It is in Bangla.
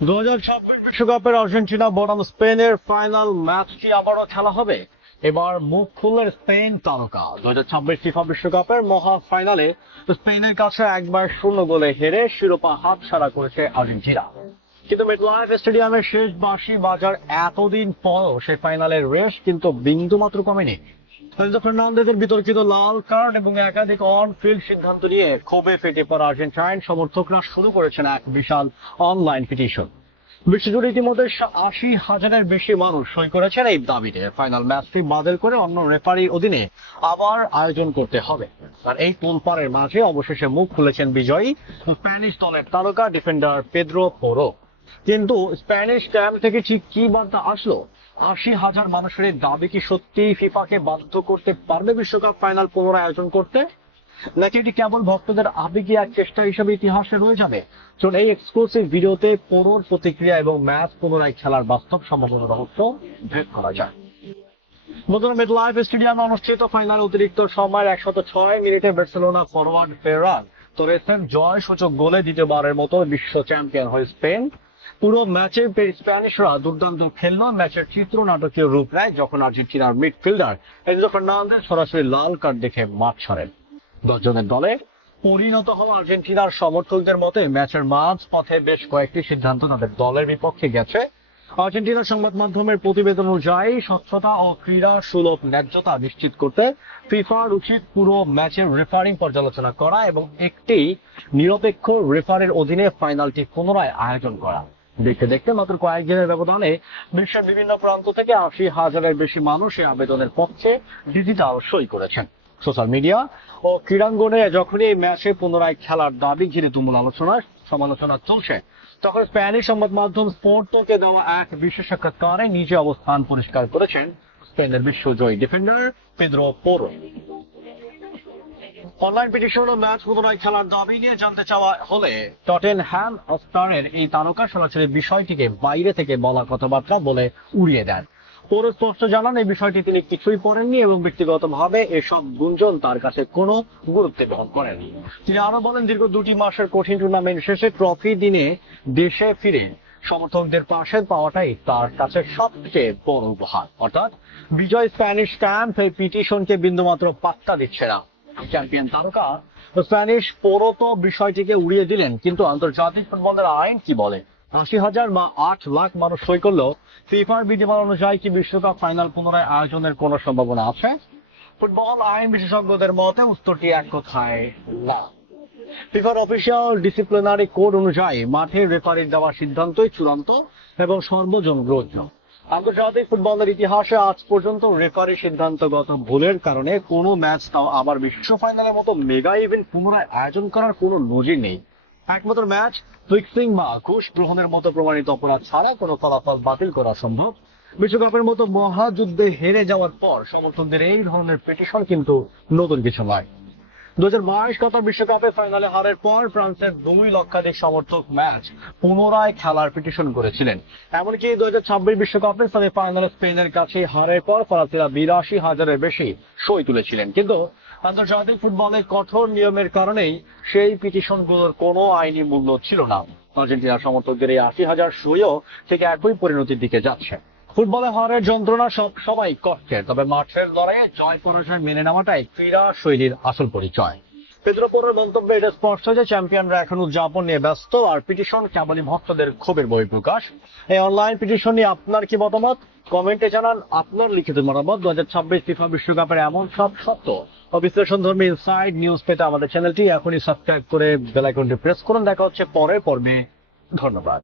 2026 বিশ্বকাপের আর্জেন্টিনা বনাম স্পেনের ফাইনাল ম্যাচটি আবারও খেলা হবে। এবার মুখ খুললেন স্পেন তারকা। 2026 ফিফা বিশ্বকাপের মহা ফাইনালে স্পেনের কাছে একবার 0 গোলে হেরে শিরোপা হাতছাড়া করেছে আর্জেন্টিনা। কিন্তু মেটলাইফ স্টেডিয়ামের শেষ বাঁশি বাজার এতদিন পরও সেই ফাইনালের রেশ কিন্তু বিন্দুমাত্র কমেনি। এনজো ফার্নান্দেজের বিতর্কিত লাল কার্ড এবং একাধিক অন ফিল্ড সিদ্ধান্ত নিয়ে ক্ষোভে ফেটে পড়া আর্জেন্টাইন সমর্থকরা শুরু করেছেন এক বিশাল অনলাইন পিটিশন। বিশ্বজুড়ে ইতিমধ্যে 80,000-এর বেশি মানুষ সই করেছেন এই দাবিতে ফাইনাল ম্যাচটি বাতিল করে অন্য রেফারির অধীনে আবার আয়োজন করতে হবে। আর এই তোলপাড়ের মাঝে অবশেষে মুখ খুলেছেন বিজয়ী স্প্যানিশ দলের তারকা ডিফেন্ডার পেদ্রো পোরো। কিন্তু স্প্যানিশ ক্যাম্প থেকে ঠিক কি বার্তা আসলো? 80,000 মানুষের এই দাবি কি সত্যি ফিফাকে বাধ্য করতে পারবে বিশ্বকাপ ফাইনাল পুনরায় আয়োজন করতে, নাকি এটি কেবল ভক্তদের আবেগী এক চেষ্টা হিসেবে ইতিহাসে রয়ে যাবে? চলুন এই এক্সক্লুসিভ ভিডিওতে পোরোর প্রতিক্রিয়া এবং ম্যাচ পুনরায় খেলার বাস্তব সম্ভাবনা রহস্য ভেদ করা যায়। বন্ধুরা, মেটলাইফ স্টেডিয়ামে অনুষ্ঠিত ফাইনাল অতিরিক্ত সময়ের 106 মিনিটে বার্সেলোনা ফরওয়ার্ড ফেরান তোরেসের জয় সূচক গোলে দ্বিতীয়বারের মতো বিশ্ব চ্যাম্পিয়ন হয় স্পেন। পুরো ম্যাচে স্প্যানিশরা দুর্দান্ত খেলল। ম্যাচের চিত্র নাটকীয় রূপ নেয় যখন আর্জেন্টিনার মিডফিল্ডার এনজো ফার্নান্দেজ সরাসরি লাল কার্ড দেখে মাঠ ছাড়েন। 10 জনের দলে পরিণত হওয়া আর্জেন্টিনার সমর্থকদের মতে ম্যাচের মাঝ পথে বেশ কয়েকটি সিদ্ধান্ত তাদের দলের বিপক্ষে গেছে। আর্জেন্টিনার সংবাদ মাধ্যমের প্রতিবেদন অনুযায়ী স্বচ্ছতা ও ক্রীড়া সুলভ ন্যায্যতা নিশ্চিত করতে ফিফার উচিত পুরো ম্যাচের রেফারিং পর্যালোচনা করা এবং একটি নিরপেক্ষ রেফারির অধীনে ফাইনালটি পুনরায় আয়োজন করা। দেখতে দেখতে মাত্র কয়েকদিনের ব্যবধানে বিশ্বের বিভিন্ন প্রান্ত থেকে 80,000-এর বেশি মানুষ এই আবেদনের পক্ষে ডিজিটাল সই করেছেন। সোশ্যাল মিডিয়া ও ক্রীড়াঙ্গনে যখনই এই ম্যাচে পুনরায় খেলার দাবি ঘিরে তুমুল সমালোচনা চলছে, তখন স্প্যানিশ সংবাদ মাধ্যম স্পোর্টোকে দেওয়া এক বিশেষ সাক্ষাৎকারে নিজে অবস্থান পরিষ্কার করেছেন স্পেনের বিশ্বজয়ী ডিফেন্ডার পেদ্রো পোরো। অনলাইন পিটিশন ও ম্যাচ পুনরায় খেলার দাবি নিয়ে জানতে চাওয়া হলে টটেনহ্যাম হটস্পারের এই তারকা সরাসরি বিষয়টিকে বাইরে থেকে বলা কথাবার্তা বলে উড়িয়ে দেন। পোরো স্পষ্ট জানান এই বিষয়টি তিনি কিছুই পড়েননি এবং ব্যক্তিগতভাবে এসব গুঞ্জন তার কাছে কোনো গুরুত্ব বহন করেনি। তিনি আরো বলেন, দীর্ঘ 2 মাসের কঠিন টুর্নামেন্ট শেষে ট্রফি দিনে দেশে ফিরে সমর্থকদের পাশে পাওয়াটাই তার কাছে সবচেয়ে বড় উপহার। অর্থাৎ বিজয় স্প্যানিশ ক্যাম্প এই পিটিশনকে বিন্দুমাত্র পাত্তা দিচ্ছে না। চ্যাম্পিয়ন তারকা স্প্যানিশ পোরো তো বিষয়টিকে উড়িয়ে দিলেন, কিন্তু আন্তর্জাতিক ফুটবলের আইন কি বলে? 80,000 বা 8 লাখ মানুষ সই করলেও ফিফার বিধিমালা অনুযায়ী কি বিশ্বকাপ ফাইনাল পুনরায় আয়োজনের কোনো সম্ভাবনা আছে? ফুটবল আইন বিশেষজ্ঞদের মতে উত্তরটি এক কথায় না। ফিফার অফিসিয়াল ডিসিপ্লিনারি কোড অনুযায়ী মাঠে রেফারির দেওয়া সিদ্ধান্তই চূড়ান্ত এবং সর্বজনগ্রাহ্য। আন্তর্জাতিক ফুটবলের ইতিহাসে আজ পর্যন্ত রেফারি সিদ্ধান্তগত ভুলের কারণে কোনো ম্যাচ, তাও আবার বিশ্ব ফাইনালের মতো মেগা ইভেন্ট পুনরায় আয়োজন করার কোনো নজির নেই। একমাত্র ম্যাচ ফিক্সিং বা ঘুষ গ্রহণের মতো প্রমাণিত অপরাধ ছাড়া কোনো ফলাফল বাতিল করা সম্ভব। বিশ্বকাপের মতো মহাযুদ্ধে হেরে যাওয়ার পর সমর্থকদের এই ধরনের পিটিশন কিন্তু নতুন কিছু নয়। 2022 কাতার বিশ্বকাপে ফাইনালে হারের পর ফ্রান্সের 2 লক্ষাধিক সমর্থক ম্যাচ পুনরায় খেলার পিটিশন করেছিলেন। এমনকি 2026 বিশ্বকাপে সেমিফাইনালে স্পেনের কাছে হারের পর ফরাসিরা 82,000-এর বেশি সই তুলেছিলেন। কিন্তু আন্তর্জাতিক ফুটবলের কঠোর নিয়মের কারণেই সেই পিটিশনগুলোর কোনো আইনি মূল্য ছিল না। আর্জেন্টিনার সমর্থকদের এই 80,000 সইও ঠিক একই পরিণতির দিকে যাচ্ছে। ফুটবলে হারের যন্ত্রণা সবাই কষ্টের, তবে মাঠের লড়াইয়ে জয় পরাজয় মেনে নেওয়াটাই ক্রীড়া শৈলীর আসল পরিচয়। পেদ্রো পোরোর মন্তব্যে এটা স্পষ্ট যে চ্যাম্পিয়নরা এখন উদযাপন নিয়ে ব্যস্ত, আর পিটিশন কেবলই ভক্তদের ক্ষোভের বহিঃপ্রকাশ। এই অনলাইন পিটিশন নিয়ে আপনার কি মতামত? কমেন্টে জানান আপনার লিখিত মতামত। 2026 ফিফা বিশ্বকাপের এমন সব সত্য ও বিশ্লেষণধর্মী ইনসাইড নিউজ পেতে আমাদের চ্যানেলটি এখনই সাবস্ক্রাইব করে বেল আইকনটি প্রেস করুন। দেখা হচ্ছে পরের পর্বে। ধন্যবাদ।